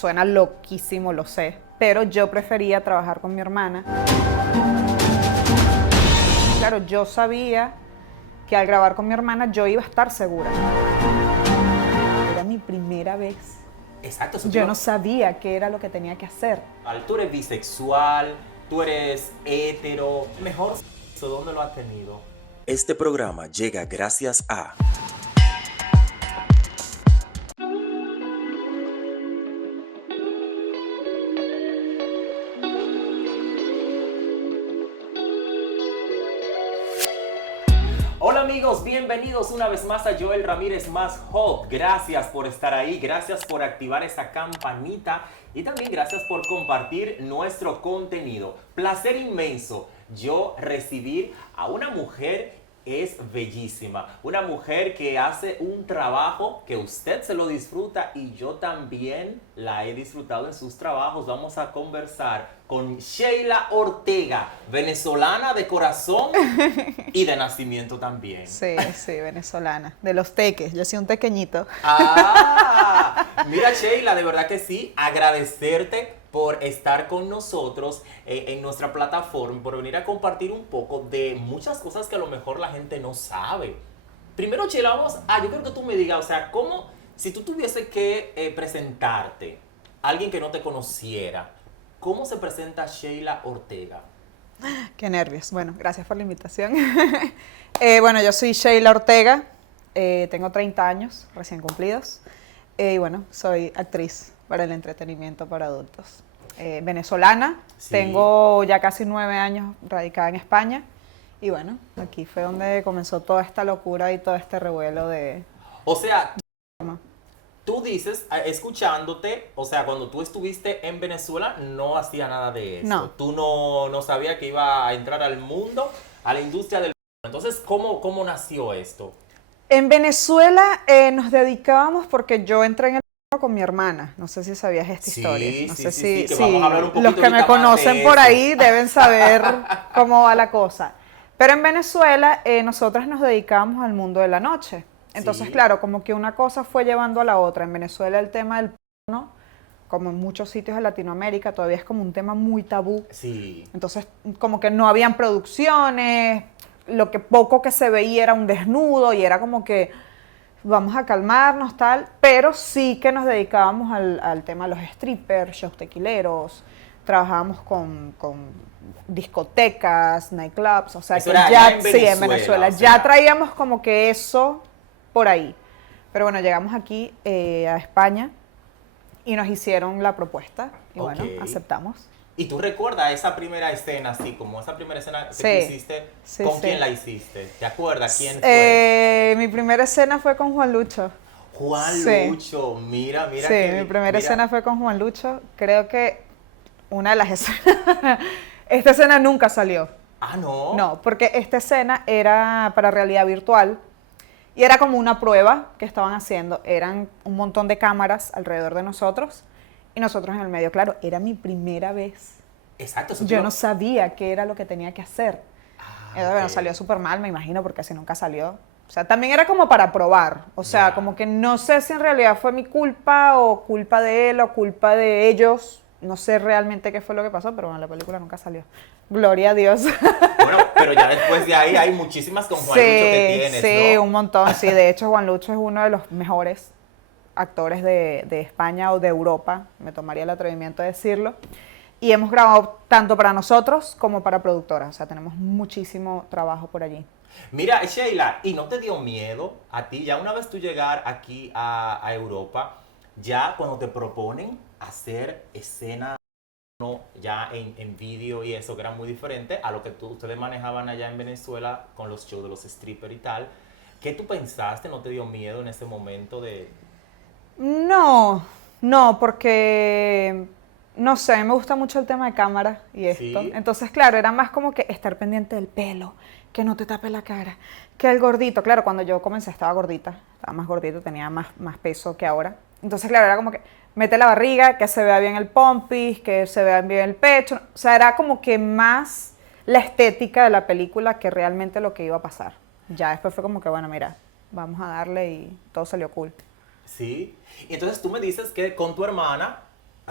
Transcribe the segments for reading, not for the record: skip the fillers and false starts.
suena loquísimo, lo sé, pero yo prefería trabajar con mi hermana. Claro, yo sabía que al grabar con mi hermana yo iba a estar segura. Era mi primera vez. Exacto. Yo no sabía qué era lo que tenía que hacer. Tú eres bisexual, tú eres hetero. Mejor sexo, ¿dónde lo has tenido? Este programa llega gracias a Hola amigos, bienvenidos una vez más a Joel Ramírez Más Hope. Gracias por estar ahí, gracias por activar esa campanita y también gracias por compartir nuestro contenido. Placer inmenso yo recibir a una mujer. Es bellísima, una mujer que hace un trabajo que usted se lo disfruta y yo también la he disfrutado en sus trabajos. Vamos a conversar con Sheila Ortega, venezolana de corazón y de nacimiento también. Sí, venezolana. De los teques, yo soy un tequeñito. Mira Sheila, de verdad que sí, agradecerte por estar con nosotros en nuestra plataforma, por venir a compartir un poco de muchas cosas que a lo mejor la gente no sabe. Primero, Sheila, yo quiero que tú me digas, o sea, cómo, si tú tuvieses que presentarte a alguien que no te conociera, ¿cómo se presenta Sheila Ortega? Qué nervios. Bueno, gracias por la invitación. Bueno, yo soy Sheila Ortega, tengo 30 años recién cumplidos y bueno, soy actriz para el entretenimiento para adultos. Venezolana, Sí. Tengo ya casi 9 años radicada en España y bueno, aquí fue donde comenzó toda esta locura y todo este revuelo de... O sea, tú dices, escuchándote, o sea, cuando tú estuviste en Venezuela no hacía nada de esto. No. Tú no sabías que iba a entrar al mundo, a la industria del... Entonces, ¿cómo nació esto? En Venezuela nos dedicábamos porque yo entré en el con mi hermana. No sé si sabías esta historia. No sé sí, que si vamos a hablar un poquito los que me ahorita más de conocen por eso. ahí deben saber cómo va la cosa. Pero en Venezuela nosotras nos dedicábamos al mundo de la noche. Entonces, Sí. claro, como que una cosa fue llevando a la otra. En Venezuela el tema del porno, como en muchos sitios de Latinoamérica, todavía es como un tema muy tabú. Sí. Entonces, como que no habían producciones, lo que poco que se veía era un desnudo y era como que vamos a calmarnos, tal, pero sí que nos dedicábamos al tema de los strippers, shows tequileros, trabajábamos con discotecas, nightclubs, o sea Eso que era ya, allá en sí, en Venezuela, Venezuela, o sea. ya traíamos como que eso por ahí. Pero bueno, llegamos aquí a España y nos hicieron la propuesta y bueno, Ok. aceptamos. ¿Y tú recuerdas esa primera escena, así como esa primera escena que Sí, tú hiciste? sí, ¿Con sí. quién la hiciste? ¿Te acuerdas quién fue? Mi primera escena fue con Juan Lucho. Juan Sí. Lucho, mira Sí, que... mi primera mira. escena fue con Juan Lucho. Creo que una de las escenas... Esta escena nunca salió. Ah, no. No, porque esta escena era para realidad virtual y era como una prueba que estaban haciendo. Eran un montón de cámaras alrededor de nosotros y nosotros en el medio. Claro, era mi primera vez. Exacto. Eso te Yo iba- no sabía qué era lo que tenía que hacer. Bueno, ok. salió súper mal, me imagino, porque así nunca salió. O sea, también era como para probar. O sea, Ya. como que no sé si en realidad fue mi culpa o culpa de él o culpa de ellos. No sé realmente qué fue lo que pasó, pero bueno, la película nunca salió. Gloria a Dios. Bueno, pero ya después de ahí hay muchísimas con Juan Lucho que tienes, sí, ¿no? un montón. Sí, de hecho, Juan Lucho es uno de los mejores actores de España o de Europa. Me tomaría el atrevimiento de decirlo. Y hemos grabado tanto para nosotros como para productoras. O sea, tenemos muchísimo trabajo por allí. Mira, Sheila, ¿y no te dio miedo a ti ya una vez tú llegar aquí a Europa, ya cuando te proponen hacer escena no, ya en vídeo y eso, que era muy diferente a lo que ustedes manejaban allá en Venezuela con los shows de los strippers y tal? ¿Qué tú pensaste? ¿No te dio miedo en ese momento de...? No, no, porque no sé, me gusta mucho el tema de cámara y esto. Sí. Entonces, claro, era más como que estar pendiente del pelo, que no te tape la cara, que el gordito. Claro, cuando yo comencé estaba gordita, estaba más gordita, tenía más peso que ahora. Entonces, claro, era como que mete la barriga, que se vea bien el pompis, que se vea bien el pecho. O sea, era como que más la estética de la película que realmente lo que iba a pasar. Ya después fue como que, bueno, mira, vamos a darle y todo salió cool. Sí. Y entonces tú me dices que con tu hermana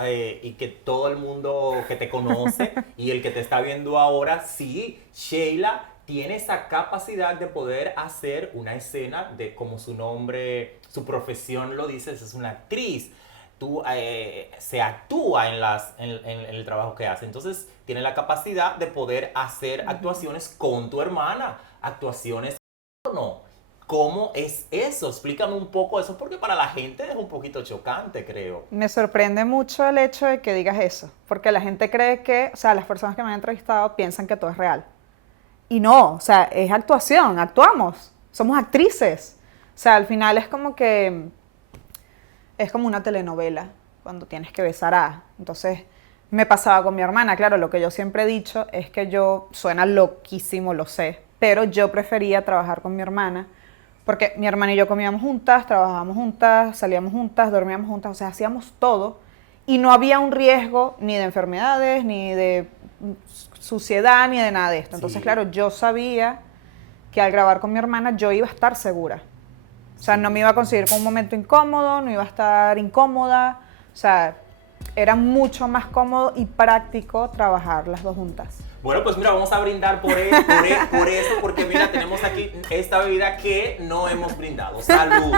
y que todo el mundo que te conoce y el que te está viendo ahora, sí, Sheila tiene esa capacidad de poder hacer una escena de como su nombre, su profesión lo dice, es una actriz. Tú, se actúa en el trabajo que hace. Entonces, tiene la capacidad de poder hacer actuaciones con tu hermana, actuaciones no. ¿Cómo es eso? Explícame un poco eso, porque para la gente es un poquito chocante, creo. Me sorprende mucho el hecho de que digas eso, porque la gente cree que, o sea, las personas que me han entrevistado piensan que todo es real. Y no, o sea, es actuación, actuamos, somos actrices. O sea, al final es como que, es como una telenovela, cuando tienes que besar a. Entonces, me pasaba con mi hermana, claro, lo que yo siempre he dicho es que yo, suena loquísimo, lo sé, pero yo prefería trabajar con mi hermana, porque mi hermana y yo comíamos juntas, trabajábamos juntas, salíamos juntas, dormíamos juntas, o sea, hacíamos todo, y no había un riesgo ni de enfermedades, ni de suciedad, ni de nada de esto. Entonces, Sí. claro, yo sabía que al grabar con mi hermana yo iba a estar segura. O sea, no me iba a conseguir con un momento incómodo, no iba a estar incómoda. O sea, era mucho más cómodo y práctico trabajar las dos juntas. Bueno, pues mira, vamos a brindar por eso, porque mira, tenemos aquí esta bebida que no hemos brindado. ¡Salud!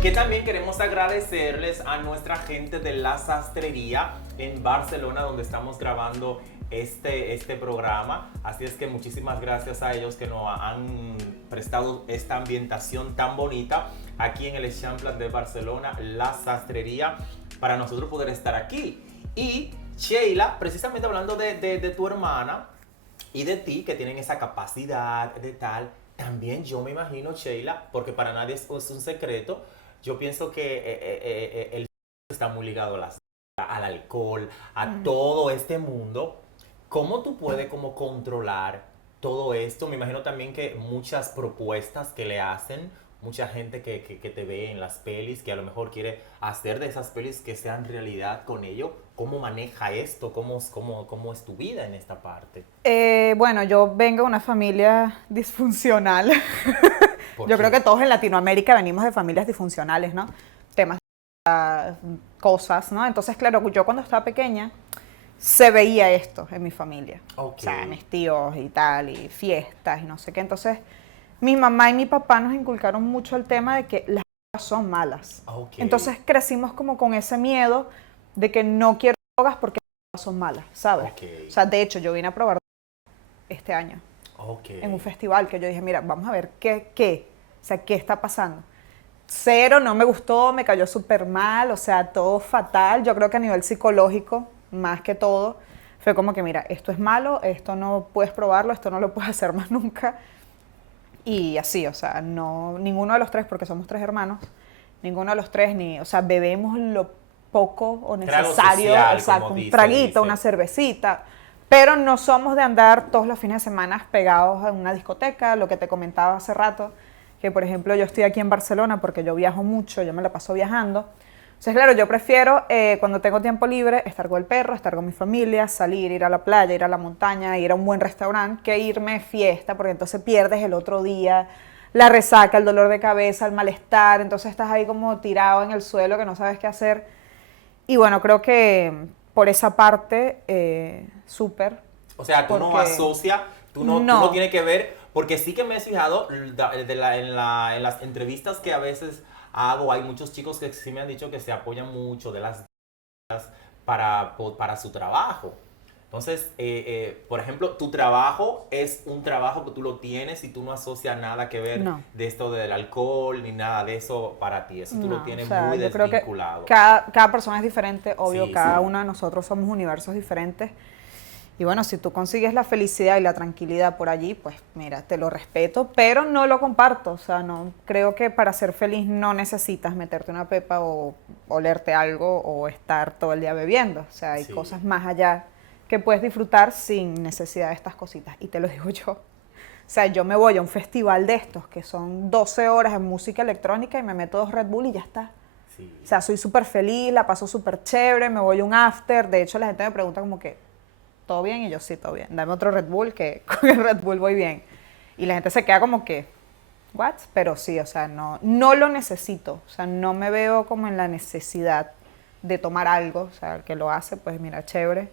Que también queremos agradecerles a nuestra gente de La Sastrería en Barcelona, donde estamos grabando este programa. Así es que muchísimas gracias a ellos que nos han prestado esta ambientación tan bonita aquí en el Eixample de Barcelona, La Sastrería, para nosotros poder estar aquí. Y Sheila, precisamente hablando de tu hermana y de ti, que tienen esa capacidad de tal, también yo me imagino, Sheila, porque para nadie es un secreto, yo pienso que el está muy ligado a al alcohol, a todo este mundo. ¿Cómo tú puedes como controlar todo esto? Me imagino también que muchas propuestas que le hacen, mucha gente que te ve en las pelis, que a lo mejor quiere hacer de esas pelis que sean realidad con ello. ¿Cómo maneja esto? ¿Cómo es tu vida en esta parte? Bueno, yo vengo de una familia disfuncional. ¿Por Yo qué? creo que todos en Latinoamérica venimos de familias disfuncionales, ¿no? Temas, cosas, ¿no? Entonces, claro, yo cuando estaba pequeña se veía esto en mi familia. Ok. O sea, mis tíos y tal, y fiestas y no sé qué. Entonces, mi mamá y mi papá nos inculcaron mucho el tema de que las drogas son malas. Ok. Entonces crecimos como con ese miedo de que no quiero drogas porque las drogas son malas, ¿sabes? Ok. O sea, de hecho, yo vine a probar este año Ok. en un festival que yo dije, mira, vamos a ver o sea, qué está pasando. Cero, no me gustó, me cayó súper mal, o sea, todo fatal. Yo creo que a nivel psicológico, más que todo, fue como que, mira, esto es malo, esto no puedes probarlo, esto no lo puedes hacer más nunca. Y así, o sea, no, ninguno de los tres, porque somos tres hermanos, ninguno de los tres, o sea, bebemos lo poco o Trago necesario, social, exacto, como un traguito, dice. una cervecita, pero no somos de andar todos los fines de semana pegados a una discoteca, lo que te comentaba hace rato, que por ejemplo yo estoy aquí en Barcelona porque yo viajo mucho, yo me la paso viajando. Entonces, claro, yo prefiero cuando tengo tiempo libre estar con el perro, estar con mi familia, salir, ir a la playa, ir a la montaña, ir a un buen restaurante, que irme de fiesta, porque entonces pierdes el otro día, la resaca, el dolor de cabeza, el malestar, entonces estás ahí como tirado en el suelo que no sabes qué hacer. Y bueno, creo que por esa parte, súper. O sea, tú no Porque asocias, tú no tienes que ver, porque sí que me he fijado en las entrevistas que a veces hago, hay muchos chicos que sí me han dicho que se apoyan mucho de las para su trabajo. Entonces, por ejemplo, tu trabajo es un trabajo que tú lo tienes y tú no asocias nada que ver no. de esto del alcohol ni nada de eso para ti. Eso tú lo No, tienes o sea, muy yo creo que desvinculado. cada persona es diferente, obvio, Sí, cada sí. uno de nosotros somos universos diferentes. Y bueno, si tú consigues la felicidad y la tranquilidad por allí, pues mira, te lo respeto, pero no lo comparto. O sea, no creo que para ser feliz no necesitas meterte una pepa o olerte algo o estar todo el día bebiendo. O sea, hay Sí. cosas más allá que puedes disfrutar sin necesidad de estas cositas. Y te lo digo yo. O sea, yo me voy a un festival de estos que son 12 horas en música electrónica y me meto 2 Red Bull y ya está. Sí. O sea, soy súper feliz, la paso súper chévere, me voy a un after. De hecho, la gente me pregunta como que, ¿todo bien? Y yo, sí, todo bien. Dame otro Red Bull, que con el Red Bull voy bien. Y la gente se queda como que, what? Pero sí, o sea, no lo necesito. O sea, no me veo como en la necesidad de tomar algo. O sea, el que lo hace, pues mira, chévere,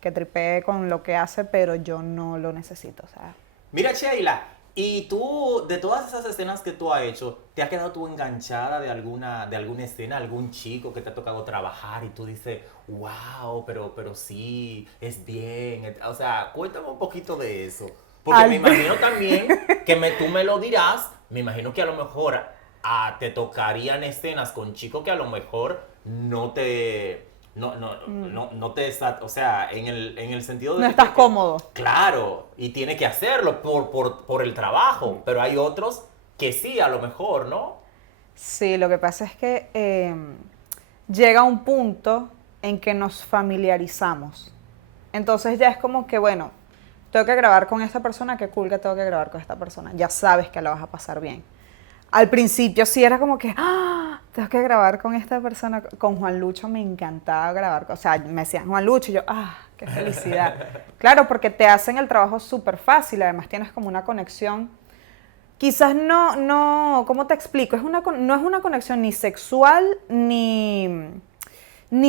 que tripee con lo que hace, pero yo no lo necesito. O sea, Mira, Sheila, y tú, de todas esas escenas que tú has hecho, ¿te has quedado tú enganchada de alguna escena, algún chico que te ha tocado trabajar y tú dices, wow, pero sí, es bien? O sea, cuéntame un poquito de eso. Porque me imagino también que tú me lo dirás, me imagino que a lo mejor te tocarían escenas con chicos que a lo mejor no te... No te está, o sea, en el sentido de no estás cómodo. claro, y tiene que hacerlo por el trabajo, pero hay otros que sí, a lo mejor, ¿no? Sí, lo que pasa es que llega un punto en que nos familiarizamos. Entonces ya es como que, bueno, tengo que grabar con esta persona, qué cool que tengo que grabar con esta persona. Ya sabes que la vas a pasar bien. Al principio sí era como que, tengo que grabar con esta persona. Con Juan Lucho me encantaba grabar. O sea, me decían Juan Lucho y yo, qué felicidad. Claro, porque te hacen el trabajo súper fácil. Además tienes como una conexión. Quizás ¿cómo te explico? No es una conexión ni sexual ni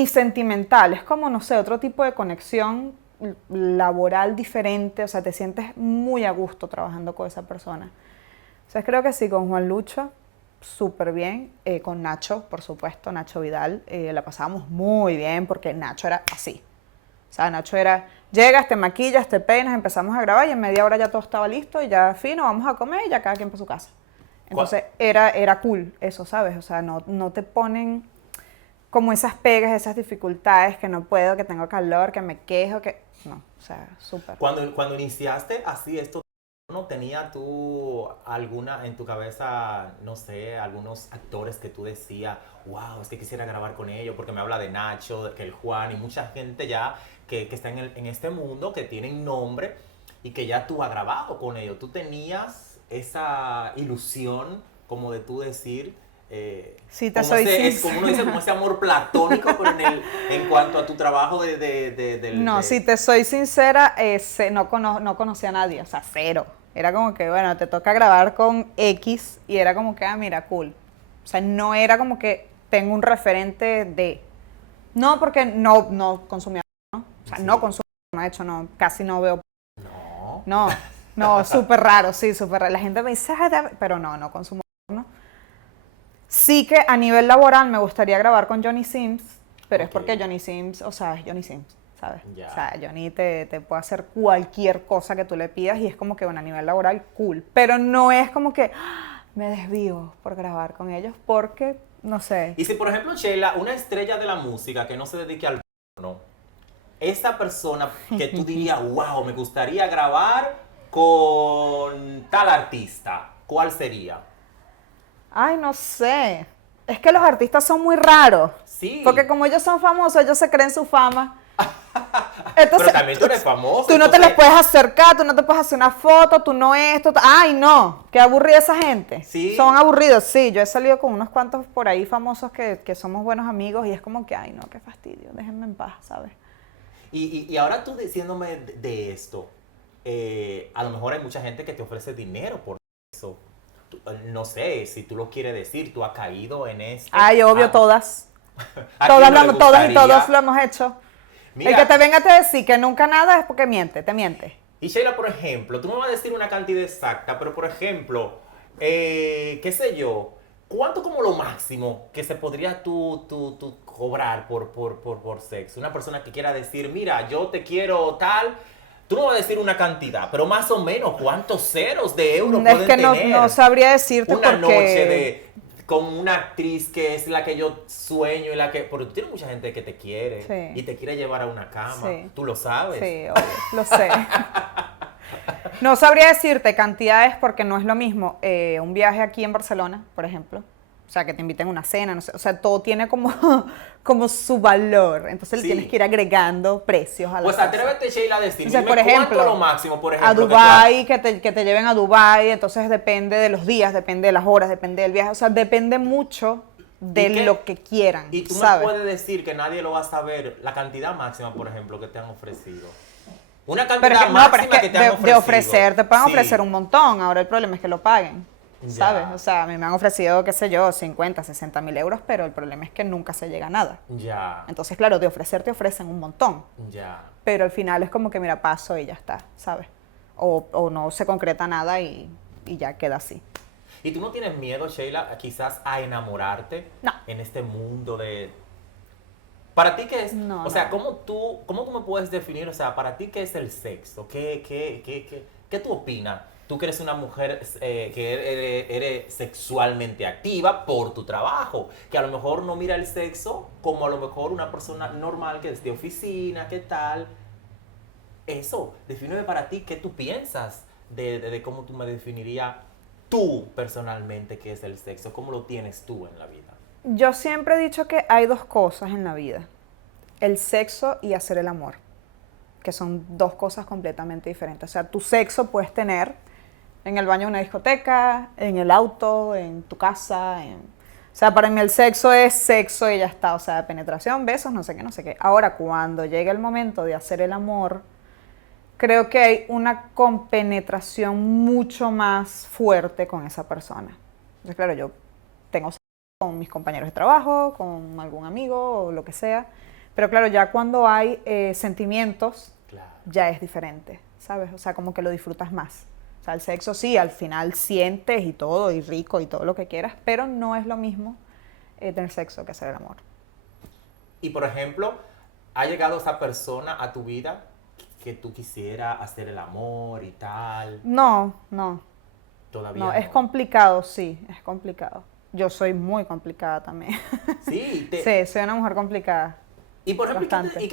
sentimental. Es como, no sé, otro tipo de conexión laboral diferente. O sea, te sientes muy a gusto trabajando con esa persona. O sea, creo que sí, con Juan Lucho, súper bien. Con Nacho, por supuesto, Nacho Vidal, la pasábamos muy bien porque Nacho era así. O sea, Nacho era, llegas, te maquillas, te peinas, empezamos a grabar y en media hora ya todo estaba listo y ya fino, vamos a comer y ya cada quien para su casa. Entonces era cool eso, ¿sabes? O sea, no te ponen como esas pegas, esas dificultades, que no puedo, que tengo calor, que me quejo, que... No, o sea, súper. Cuando iniciaste así esto, ¿no tenía tú alguna en tu cabeza, no sé, algunos actores que tú decías, wow, es que quisiera grabar con ellos? Porque me habla de Nacho, que el Juan y mucha gente ya que está en este mundo, que tienen nombre y que ya tú has grabado con ellos. ¿Tú tenías esa ilusión como de tú decir... Sí, te soy sincera. Como uno dice, como ese amor platónico, pero en cuanto a tu trabajo No, si te soy sincera, no conocía a nadie, o sea, cero. Era como que, bueno, te toca grabar con X y era como que, mira, cool. O sea, no era como que tengo un referente de... No, porque no consumía, ¿no? O sea, Sí. no consumo, de hecho, casi no veo... No. No, súper raro, sí, súper raro. La gente me dice, pero no consumo, ¿no? Sí que a nivel laboral me gustaría grabar con Johnny Sims, pero es porque Johnny Sims, o sea, es Johnny Sims, ¿sabes? Ya. O sea, Johnny te puede hacer cualquier cosa que tú le pidas y es como que, bueno, a nivel laboral, cool. Pero no es como que me desvío por grabar con ellos porque, no sé. Y si, por ejemplo, Sheila, una estrella de la música que no se dedique al ¿no? Esa persona que tú dirías, wow, me gustaría grabar con tal artista, ¿cuál sería? Ay, no sé. Es que los artistas son muy raros. Sí. Porque como ellos son famosos, ellos se creen su fama. Entonces, pero también tú eres famoso. Tú no te entonces... les puedes acercar, tú no te puedes hacer una foto, tú no esto. Ay, no, qué aburrida esa gente. Sí. Son aburridos, sí. Yo he salido con unos cuantos por ahí famosos que somos buenos amigos y es como que, ay, no, qué fastidio, déjenme en paz, ¿sabes? Y ahora tú diciéndome de esto, a lo mejor hay mucha gente que te ofrece dinero por eso. No sé si tú lo quieres decir, tú has caído en esto. Ay, obvio, todas. ¿A Todas, quién no le todas y gustaría? todos lo hemos hecho. Mira, El que te venga a te decir que nunca nada es porque te miente. y Sheila, por ejemplo, tú me vas a decir una cantidad exacta, pero por ejemplo, qué sé yo, ¿cuánto como lo máximo que se podría tú cobrar por sexo? Una persona que quiera decir, mira, yo te quiero tal, tú no vas a decir una cantidad, pero más o menos, ¿cuántos ceros de euros Es pueden que tener? no sabría decirte Una porque... noche con una actriz que es la que yo sueño y la que... Porque tú tienes mucha gente que te quiere Sí. y te quiere llevar a una cama. Sí. Tú lo sabes. Sí, obvio, lo sé. No sabría decirte cantidades porque no es lo mismo un viaje aquí en Barcelona, por ejemplo. O sea, que te inviten a una cena, no sé. O sea, todo tiene como su valor. Entonces Sí. le tienes que ir agregando precios a la Pues cosa. atrévete, Sheila, a decir, O sea, dime por ejemplo, cuánto lo máximo, por ejemplo. a Dubái, que te lleven a Dubái, entonces depende de los días, depende de las horas, depende del viaje, o sea, depende mucho de ¿Y qué? lo que quieran, Y tú ¿sabes? me puedes decir que nadie lo va a saber, la cantidad máxima, por ejemplo, que te han ofrecido. Una Pero cantidad es que, no, pero máxima es que que te han ofrecido. de ofrecer, te pueden Sí. ofrecer un montón, ahora el problema es que lo paguen. ¿sabes? Ya. O sea, a mí me han ofrecido, qué sé yo, 50, 60 mil euros, pero el problema es que nunca se llega a nada. Ya. Entonces, claro, de ofrecer te ofrecen un montón, Ya. pero al final es como que, mira, paso y ya está, ¿sabes? O no se concreta nada y ya queda así. ¿Y tú no tienes miedo, Sheila, quizás a enamorarte No. en este mundo de... Para ti, ¿qué es? No, O sea, no. ¿cómo tú me puedes definir? O sea, para ti, ¿qué es el sexo? ¿Qué tú opinas? Tú que eres una mujer que eres sexualmente activa por tu trabajo, que a lo mejor no mira el sexo como a lo mejor una persona normal que es de oficina, ¿qué tal? Eso, defíneme para ti qué tú piensas de cómo tú me definirías tú personalmente qué es el sexo, cómo lo tienes tú en la vida. Yo siempre he dicho que hay dos cosas en la vida, el sexo y hacer el amor, que son dos cosas completamente diferentes. O sea, tu sexo puedes tener en el baño de una discoteca, en el auto, en tu casa. O sea, para mí el sexo es sexo y ya está. O sea, penetración, besos, no sé qué, no sé qué. Ahora, cuando llega el momento de hacer el amor, creo que hay una compenetración mucho más fuerte con esa persona. Entonces, claro, yo tengo sexo con mis compañeros de trabajo, con algún amigo o lo que sea. Pero claro, ya cuando hay sentimientos, Claro. ya es diferente, ¿sabes? O sea, como que lo disfrutas más. O sea, el sexo sí, al final sientes y todo, y rico y todo lo que quieras, pero no es lo mismo tener sexo que hacer el amor. Y por ejemplo, ¿ha llegado esa persona a tu vida que tú quisieras hacer el amor y tal? No, no, Todavía no, no. es complicado, sí, es complicado. Yo soy muy complicada también. Sí, Sí, soy una mujer complicada, y por ejemplo, bastante. ¿y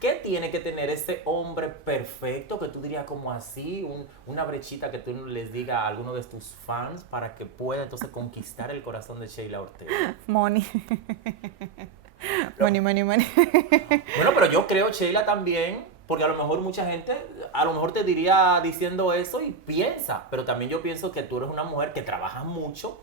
qué tiene que tener ese hombre perfecto que tú dirías como así, una brechita que tú les digas a alguno de tus fans para que pueda entonces conquistar el corazón de Sheila Ortega? Money. No. Money, money, money. Bueno, pero yo creo, Sheila, también, porque a lo mejor mucha gente, a lo mejor te diría diciendo eso y piensa, pero también yo pienso que tú eres una mujer que trabaja mucho,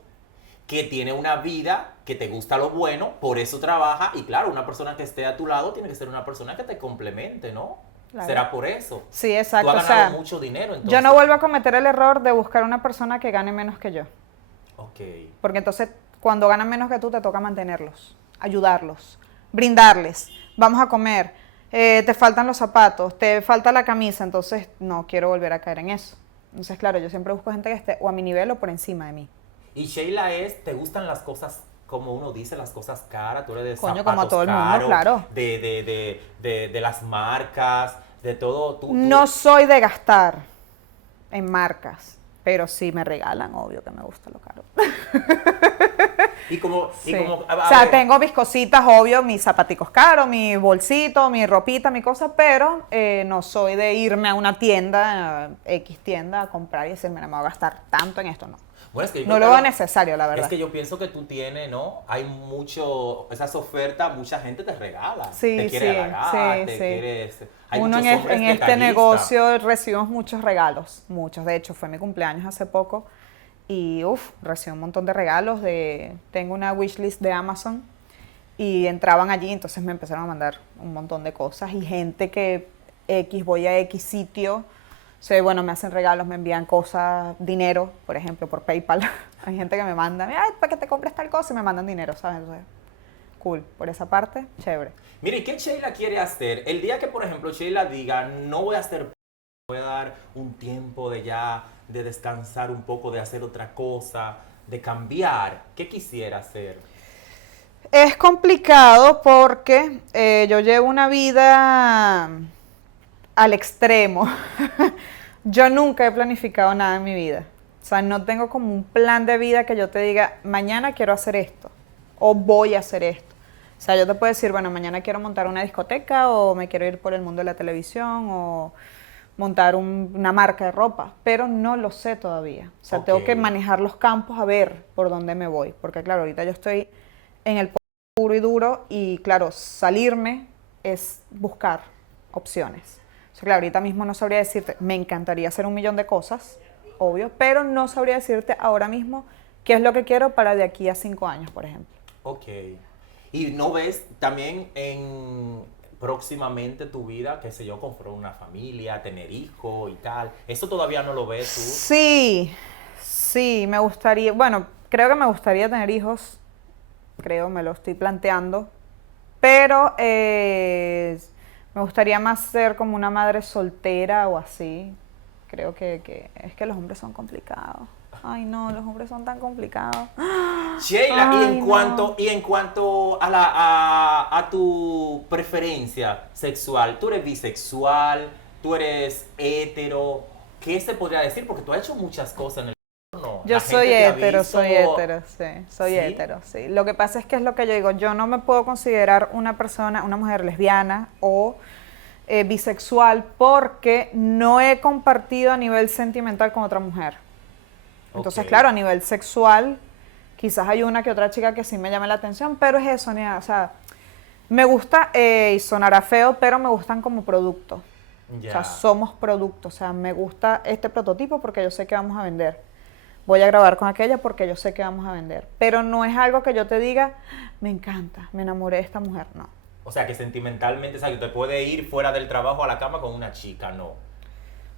que tiene una vida, que te gusta lo bueno, por eso trabaja, y claro, una persona que esté a tu lado tiene que ser una persona que te complemente, ¿no? Claro. Será por eso. Sí, Tú exacto. has O ganado sea, mucho dinero, entonces. yo no vuelvo a cometer el error de buscar una persona que gane menos que yo. Ok. Porque entonces, cuando ganan menos que tú, te toca mantenerlos, ayudarlos, brindarles. Vamos a comer, te faltan los zapatos, te falta la camisa, entonces no quiero volver a caer en eso. Entonces, claro, yo siempre busco gente que esté o a mi nivel o por encima de mí. Y Sheila ¿te gustan las cosas, como uno dice, las cosas caras? Tú eres de Coño, zapatos como todo el mundo, caros, claro. de las marcas, de todo. No soy de gastar en marcas, pero sí me regalan, obvio que me gusta lo caro. Y como, Sí. a O sea, ver, tengo mis cositas, obvio, mis zapaticos caros, mi bolsito, mi ropita, mi cosa, pero no soy de irme a una tienda, X tienda, a comprar y decirme, me voy a gastar tanto en esto, no. bueno, es que yo No creo lo que veo necesario, la verdad. Es que yo pienso que tú tienes, ¿no? Hay mucho, esas ofertas, mucha gente te regala. Sí, Te quiere sí, halagar, sí, te sí. quieres... Hay Uno muchos en, hombres en este detallistas. negocio recibimos muchos regalos, muchos. De hecho, fue mi cumpleaños hace poco y recibí un montón de regalos. Tengo una wishlist de Amazon y entraban allí, entonces me empezaron a mandar un montón de cosas y gente que voy a X sitio, bueno, me hacen regalos, me envían cosas, dinero, por ejemplo, por PayPal. Hay gente que me manda, mira, para que te compres tal cosa y me mandan dinero, ¿sabes? Entonces, cool, por esa parte, chévere. Mire, ¿y qué Sheila quiere hacer? El día que, por ejemplo, Sheila diga, no voy a hacer... Voy a dar un tiempo de descansar un poco, de hacer otra cosa, de cambiar. ¿Qué quisiera hacer? Es complicado porque yo llevo una vida al extremo. Yo nunca he planificado nada en mi vida. O sea, no tengo como un plan de vida que yo te diga, mañana quiero hacer esto o voy a hacer esto. O sea, yo te puedo decir, bueno, mañana quiero montar una discoteca o me quiero ir por el mundo de la televisión o montar una marca de ropa, pero no lo sé todavía. O sea, tengo que manejar los campos a ver por dónde me voy, porque claro, ahorita yo estoy en el puro y duro y claro, salirme es buscar opciones. O sea, claro, ahorita mismo no sabría decirte, me encantaría hacer 1.000.000 de cosas, obvio, pero no sabría decirte ahora mismo qué es lo que quiero para de aquí a 5 años, por ejemplo. Ok. ¿Y no ves también próximamente tu vida, qué sé yo, confrontar una familia, tener hijos y tal? ¿Eso todavía no lo ves tú? Sí, Sí, me gustaría, bueno, creo que me gustaría tener hijos, creo, me lo estoy planteando, pero me gustaría más ser como una madre soltera o así. Creo que es que los hombres son complicados. Ay, no, los hombres son tan complicados. Sheila, Ay, no. y en cuanto a, a tu preferencia sexual, ¿tú eres bisexual? ¿Tú eres hetero? ¿Qué se podría decir? Porque tú has hecho muchas cosas en el porno. Yo La gente te ha visto, soy hetero, sí, soy ¿sí? hetero, sí. Lo que pasa es que es lo que yo digo, yo no me puedo considerar una persona, una mujer lesbiana o bisexual porque no he compartido a nivel sentimental con otra mujer. Ok. Entonces, claro, a nivel sexual, quizás hay una que otra chica que sí me llame la atención, pero es eso, o sea, me gusta, y sonará feo, pero me gustan como producto. O sea, Ya. somos producto, o sea, me gusta este prototipo porque yo sé que vamos a vender. Voy a grabar con aquella porque yo sé que vamos a vender. Pero no es algo que yo te diga, me encanta, me enamoré de esta mujer, no. O sea, que sentimentalmente, o sea, que te puede ir fuera del trabajo a la cama con una chica, no.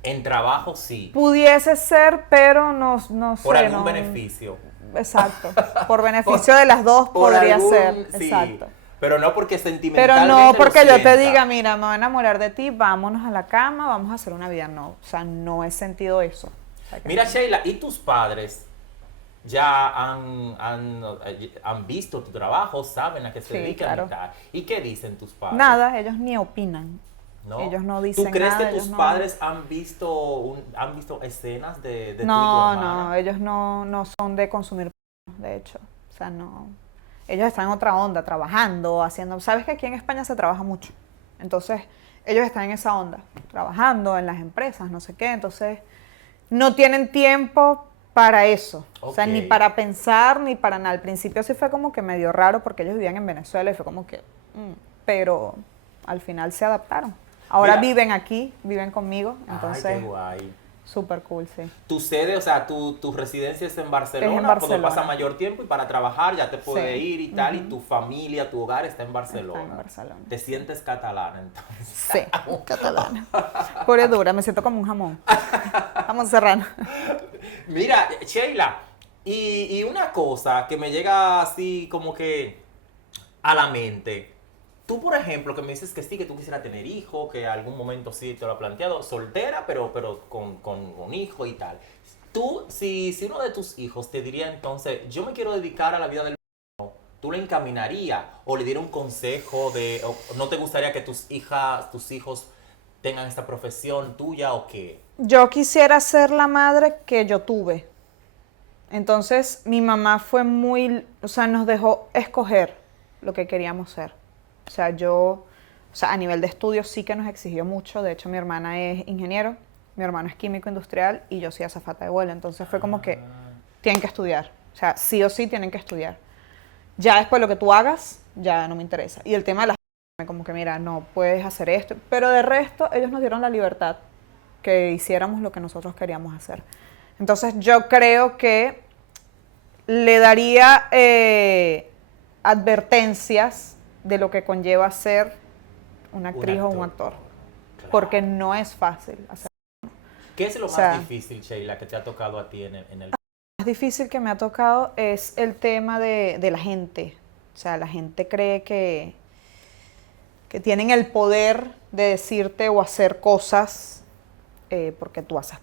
En trabajo sí. Pudiese ser, pero no, no Por sé, algún no. beneficio. Exacto. Por Por, beneficio de las dos por podría ser. algún, sí. Exacto. Pero no porque Pero no sentimentalmente lo porque yo te diga, sienta. mira, me voy a enamorar de ti, vámonos a la cama, vamos a hacer una vida. No, o sea, no he sentido eso. O sea, que Mira, no. Sheila, ¿y tus padres ya han visto tu trabajo, saben a qué se Sí, dedican y claro. tal? ¿Y qué dicen tus padres? Nada, ellos ni opinan. ¿No? Ellos no ¿Tú dicen crees que nada, tus ellos no. padres han visto escenas de tú y tu No, no, hermana? ellos no, no son de consumir, de hecho. O sea, no. Ellos están en otra onda, trabajando, haciendo. Sabes que aquí en España se trabaja mucho. Entonces, ellos están en esa onda, trabajando en las empresas, no sé qué. Entonces, no tienen tiempo para eso. O sea, Ok. ni para pensar, ni para nada. Al principio sí fue como que medio raro porque ellos vivían en Venezuela y fue como que. Pero al final se adaptaron. Ahora Mira, viven aquí, viven conmigo. ay, qué Entonces, guay. súper cool, sí. Tu sede, o sea, tu residencia es en Es en Barcelona, cuando pasa Barcelona. mayor tiempo y para trabajar ya te puede Sí. ir y tal, y tu familia, tu hogar está en Está en Barcelona. Barcelona. Te sientes catalana entonces. Sí, catalana. Pura y dura, me siento como un jamón. Jamón serrano. Mira, Sheila, y una cosa que me llega así como que a la mente. Tú, por ejemplo, que me dices que sí, que tú quisieras tener hijo, que algún momento sí te lo ha planteado, soltera, pero con un hijo y tal. Tú, si uno de tus hijos te diría entonces, yo me quiero dedicar a la vida del... ¿Tú le encaminarías o le diera un consejo de, o no te gustaría que tus hijas, tus hijos tengan esta profesión tuya o qué? Yo quisiera ser la madre que yo tuve. Entonces, mi mamá fue muy, o sea, nos dejó escoger lo que queríamos ser. O sea, o sea, a nivel de estudios sí que nos exigió mucho. De hecho, mi hermana es ingeniero, mi hermano es químico industrial y yo soy azafata de vuelo. Entonces fue como que tienen que estudiar. O sea, sí o sí tienen que estudiar. Ya después lo que tú hagas, ya no me interesa. Y el tema de las como que mira, no puedes hacer esto. Pero de resto, ellos nos dieron la libertad que hiciéramos lo que nosotros queríamos hacer. Entonces yo creo que le daría advertencias de lo que conlleva ser una Un actriz o un actor. actor. Porque Claro. no es fácil hacer. ¿Qué es lo O más sea, difícil, Sheila, que te ha tocado a ti en el... más difícil que me ha tocado es el tema de la gente. O sea, la gente cree que tienen el poder de decirte o hacer cosas porque tú haces.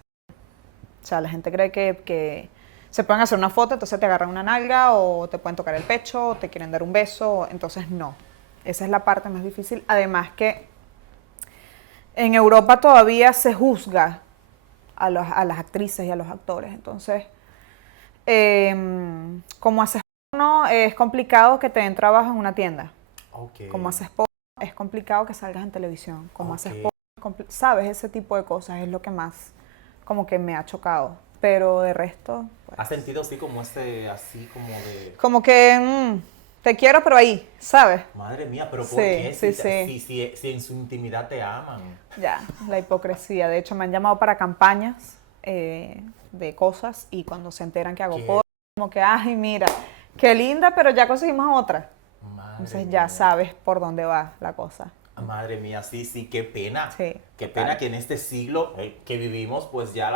O sea, la gente cree que se pueden hacer una foto, entonces te agarran una nalga o te pueden tocar el pecho o te quieren dar un beso. Entonces, no. Esa es la parte más difícil. Además que en Europa todavía se juzga a las actrices y a los actores. Entonces, como haces porno, es complicado que te den trabajo en una tienda. Ok. Como haces porno, es complicado que salgas en televisión. Como haces Ok. porno, sabes, ese tipo de cosas es lo que más como que me ha chocado. Pero de resto, pues, ¿Has sentido así como así como de... como que te quiero, pero ahí, ¿sabes? Madre mía, pero ¿por Sí, qué? sí, sí. Si en su intimidad te aman. Ya, la hipocresía. De hecho, me han llamado para campañas de cosas y cuando se enteran que hago ¿Qué? porno, como que, ay, mira, qué linda, pero ya conseguimos otra. Madre Entonces ya mía. sabes por dónde va la cosa. Madre mía, sí, sí, qué pena. Sí, Qué total. pena que en este siglo que vivimos, pues ya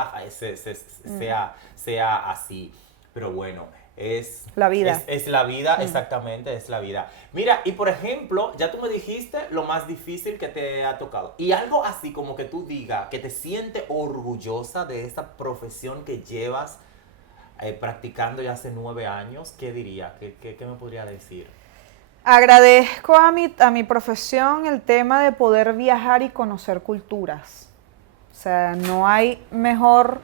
sea así. Pero bueno, La vida. es la vida, exactamente, es la vida. Mira, y por ejemplo, ya tú me dijiste lo más difícil que te ha tocado. Y algo así como que tú digas que te sientes orgullosa de esta profesión que llevas practicando ya hace 9 años, ¿qué diría? ¿Qué me podría decir? Agradezco a mi profesión el tema de poder viajar y conocer culturas. O sea, no hay mejor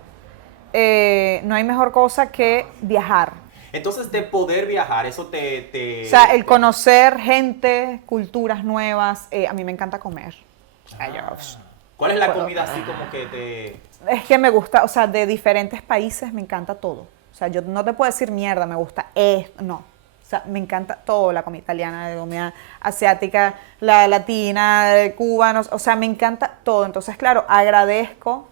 cosa que viajar. Entonces, de poder viajar, eso O sea, el conocer gente, culturas nuevas. A mí me encanta comer. Ay, Dios. ¿Cuál es la Puedo- comida así como que te... Es que me gusta, o sea, de diferentes países me encanta todo. O sea, yo no te puedo decir mierda, me gusta esto, no. O sea, me encanta todo, la comida italiana, la comida asiática, la latina, de cubanos, o sea, me encanta todo. Entonces, claro, agradezco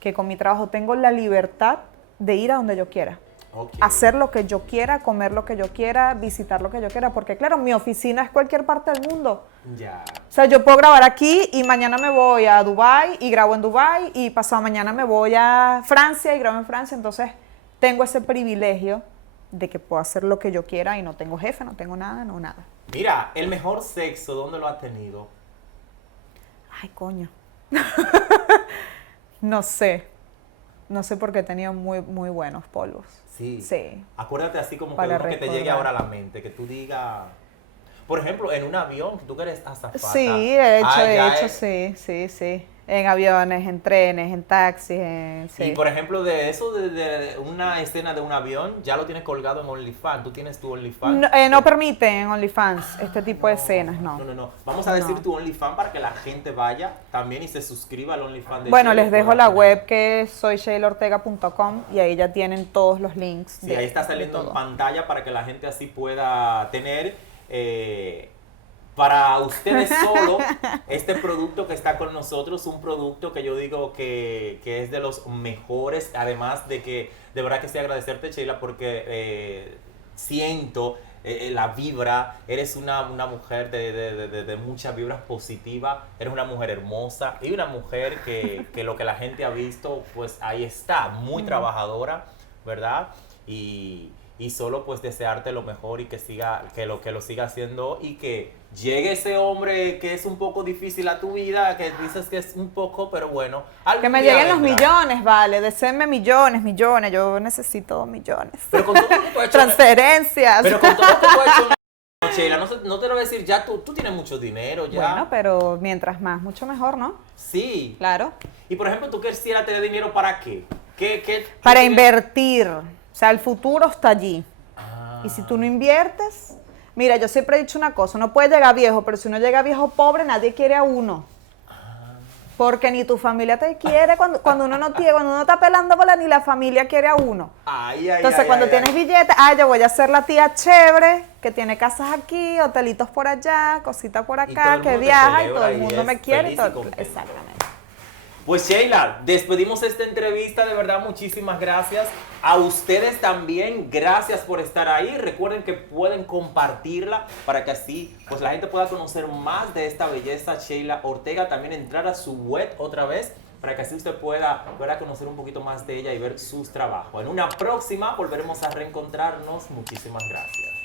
que con mi trabajo tengo la libertad de ir a donde yo quiera. Ok. Hacer lo que yo quiera, comer lo que yo quiera, visitar lo que yo quiera, porque claro, mi oficina es cualquier parte del mundo. Ya. O sea, yo puedo grabar aquí y mañana me voy a Dubái y grabo en Dubái y pasado mañana me voy a Francia y grabo en Francia. Entonces, tengo ese privilegio de que puedo hacer lo que yo quiera y no tengo jefe, no tengo nada, no nada. Mira, el mejor sexo, ¿dónde lo has tenido? Ay, coño. No sé. No sé porque he tenido muy, muy buenos polvos. Sí. Sí. Acuérdate así como que Para uno que te llegue recordar. ahora a la mente, que tú digas... Por ejemplo, en un avión, tú que eres azafata. Sí, de ya hecho, es- sí, sí, sí. En aviones, en trenes, en taxis, sí. Y por ejemplo, de eso, de una escena de un avión, ya lo tienes colgado en OnlyFans. ¿Tú tienes tu OnlyFans? No permiten OnlyFans este tipo de escenas, no. No. Vamos a decir No. tu OnlyFans para que la gente vaya también y se suscriba al OnlyFans de Bueno, Sheila les y dejo pueda la tener- web que es soysheilortega.com y ahí ya tienen todos los links. Sí, ahí está saliendo en todo. pantalla para que la gente así pueda tener para ustedes solo este producto que está con nosotros, un producto que yo digo que es de los mejores, además de que de verdad que sí agradecerte, Sheila, porque siento la vibra, eres una mujer de muchas vibras positivas, eres una mujer hermosa y una mujer que lo que la gente ha visto, pues ahí está, muy trabajadora, ¿verdad? Y solo pues desearte lo mejor y que lo siga haciendo y que llegue ese hombre que es un poco difícil a tu vida, que dices que es un poco, pero bueno, algún Que me día lleguen los vendrá. millones, vale, deseenme millones, yo necesito millones. Pero con todo lo que tú has hecho, Transferencias. pero con todo lo que tú has hecho, no, Sheila, no te lo voy a decir, ya tú tienes mucho dinero, ya. Bueno, pero mientras más, mucho mejor, ¿no? Sí. Claro. Y por ejemplo, ¿tú quisieras tener dinero para qué? ¿Qué Para tienes? invertir. O sea, el futuro está allí. Ah. Y si tú no inviertes, mira, yo siempre he dicho una cosa, uno puede llegar viejo, pero si uno llega viejo pobre, nadie quiere a uno. Porque ni tu familia te quiere cuando uno no tiene, cuando uno está pelando bola, ni la familia quiere a uno. Ay, ay, Entonces, ay, cuando ay, tienes ay. billetes, yo voy a ser la tía chévere, que tiene casas aquí, hotelitos por allá, cositas por Y todo acá, el que mundo te viaja y celebra todo el y mundo es me quiere. feliz Y y todo, contento. exactamente. Pues Sheila, despedimos esta entrevista, de verdad muchísimas gracias. A ustedes también, gracias por estar ahí. Recuerden que pueden compartirla para que así pues la gente pueda conocer más de esta belleza Sheila Ortega. También entrar a su web otra vez para que así usted pueda conocer un poquito más de ella y ver sus trabajos. En una próxima volveremos a reencontrarnos. Muchísimas gracias.